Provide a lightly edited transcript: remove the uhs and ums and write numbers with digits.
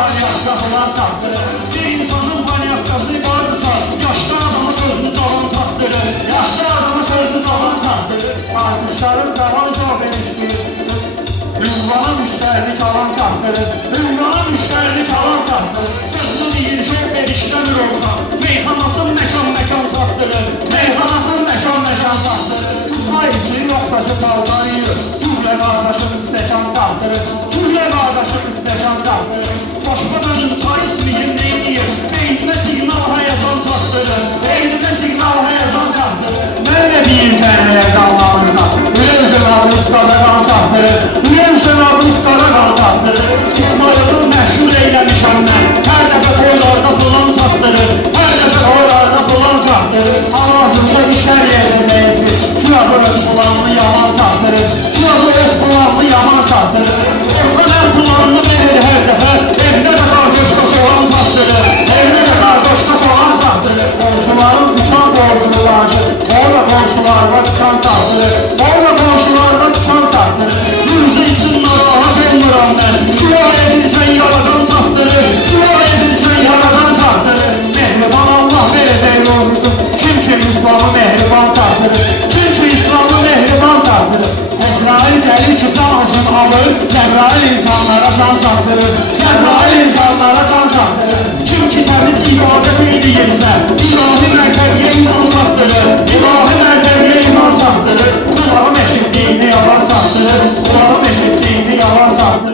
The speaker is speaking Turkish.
palyatka falan taktırır. Bir insanın palyatkası varsa yaşlı adamı sözünü tavan taktırır. Yaşlı adamı sözünü tavan taktırır. Kardeşlerim zaman çok eniştir. Ünvana müşterilik alan taktırır. Ünvana müşterilik alan taktırır. Sözünü deyir şey verişlemir orta. Meyhanasın mekan taktırır. Meyhanasın mekan taktırır. Hayıcı yoxdaşı kavlarıyır. Kühle qardaşın istəkan taktırır. Kühle qardaşın istəkan taktırır. Başqa bölüm çay ismiyim neydir? Beynimə signal hayazan taktırır. Beynimə signal hayazan taktırır. Mən də deyim sənəyə qalmamıza. Ürəşən adı ustada qan taktırır. Ürəşən adı ustada qan taktırır. İsmail'ın məşhur eyləmişəm mən. Hər dəfə toylarda bulan taktırır. Hər dəfə toylarda bulan taktırır. Ağzımda işlər yerləməyizdir. Şurada öz bulanını yaman taktırır. Şurada öz bulanını yaman taktırır. Ortadan bulanını verir hər dəfə. Evdə də qardoşka soğan taktırır. Evdə də qardoşka soğan taktırır. Qonşuların uçan borculuları. Orada qonşularına tutan taktırır. Orada qonşularına tutan taktırır. Rüzü için narahat olmuram mən. Dua edilsən yaradan taktırır. Dua edilsən yaradan taktırır. Mehriban Allah verəcək yolcusun. Kim İslamı mehriban taktırır. İslamı mehriban taktırır. Ezrail gəlir ki cansın alır. Cəbrail insanlara can saktırır. Cəbrail insanlara can saktırır. Kim ki təmiz ibadət edirsə İlahi mərtəbiyə iman saktırır. İlahi mərtəbiyə iman saktırır. Kulağım eşitdiyini yalan saktırır. Kulağım eşitdiyini yalan saktırır.